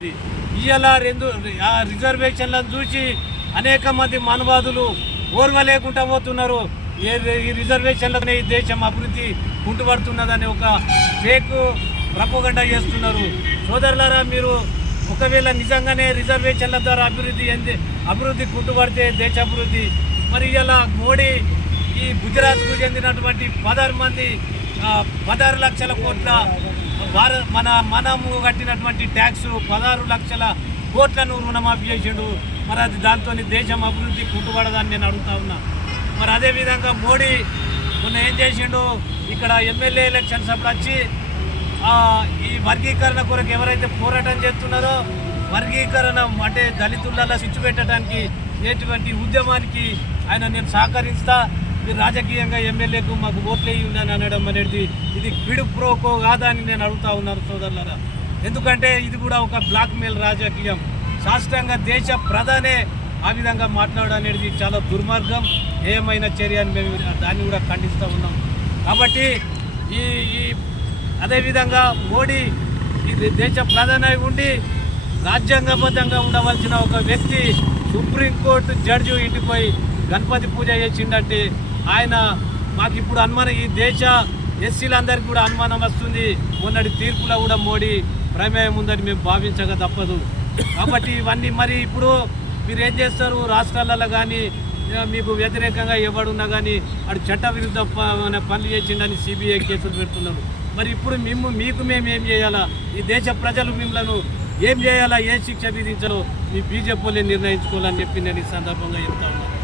ఇవాళ రిజర్వేషన్లను చూసి అనేక మంది మానవాదులు ఓర్వలేకుండా పోతున్నారు. ఈ రిజర్వేషన్లనే ఈ దేశం అభివృద్ధి కుంటుపడుతున్నదని ఒక ఫేక్ ప్రపోగండా చేస్తున్నారు. సోదరులారా, మీరు ఒకవేళ నిజంగానే రిజర్వేషన్ల ద్వారా అభివృద్ధి కుంటుపడితే దేశ అభివృద్ధి, మరి ఇలా మోడీ ఈ గుజరాత్కు చెందినటువంటి 16 లక్షల కోట్ల మనము కట్టినటువంటి ట్యాక్స్ 16 లక్షల కోట్లను రుణమాఫీ చేసిండు. మరి అది దాంతో దేశం అభివృద్ధి కుంటుపడదని నేను అడుగుతా ఉన్నా. మరి అదేవిధంగా మోడీ మొన్న ఏం చేసిండు, ఇక్కడ ఎమ్మెల్యే ఎలక్షన్స్ అప్పుడు వచ్చి ఈ వర్గీకరణ కొరకు ఎవరైతే పోరాటం చేస్తున్నారో వర్గీకరణ అంటే దళితులలో శిక్షు పెట్టడానికి ఎటువంటి ఉద్యమానికి నేను సహకరిస్తా, మీరు రాజకీయంగా ఎమ్మెల్యేకు మాకు ఓట్లు వేయండి అనడం అనేది ఇది క్విడ్ ప్రోకో కాదా అని నేను అడుగుతా ఉన్నాను సోదరులారా. ఎందుకంటే ఇది కూడా ఒక బ్లాక్మెయిల్ రాజకీయం. శాస్త్రంగా దేశ ప్రధానే ఆ విధంగా మాట్లాడడం అనేది చాలా దుర్మార్గం, ఏమైన చర్య అని మేము దాన్ని కూడా ఖండిస్తూ ఉన్నాం. కాబట్టి అదేవిధంగా మోడీ ఇది దేశ ప్రధాని ఉండి రాజ్యాంగబద్ధంగా ఉండవలసిన ఒక వ్యక్తి సుప్రీంకోర్టు జడ్జి ఇంటికి పోయి గణపతి పూజ చేసిండంటే మాకు ఇప్పుడు అనుమానం, ఈ దేశ ఎస్సీలందరికీ కూడా అనుమానం వస్తుంది. మొన్నటి తీర్పులో కూడా మోడీ ప్రమేయం ఉందని మేము భావించక తప్పదు. కాబట్టి ఇవన్నీ మరి ఇప్పుడు మీరు ఏం చేస్తారు, రాష్ట్రాలలో కానీ మీకు వ్యతిరేకంగా ఎవడున్నా కానీ అటు చట్ట విరుద్ధ పనులు చేసిండని సిబిఐ కేసులు పెడుతున్నారు. మరి ఇప్పుడు మేము ఏం చేయాలా, ఈ దేశ ప్రజలు మిమ్మల్ని ఏం చేయాలా, ఏ శిక్ష విధించాలో మీ బీజేపీ నిర్ణయించుకోవాలని చెప్పి నేను ఈ సందర్భంగా చెప్తా ఉన్నాను.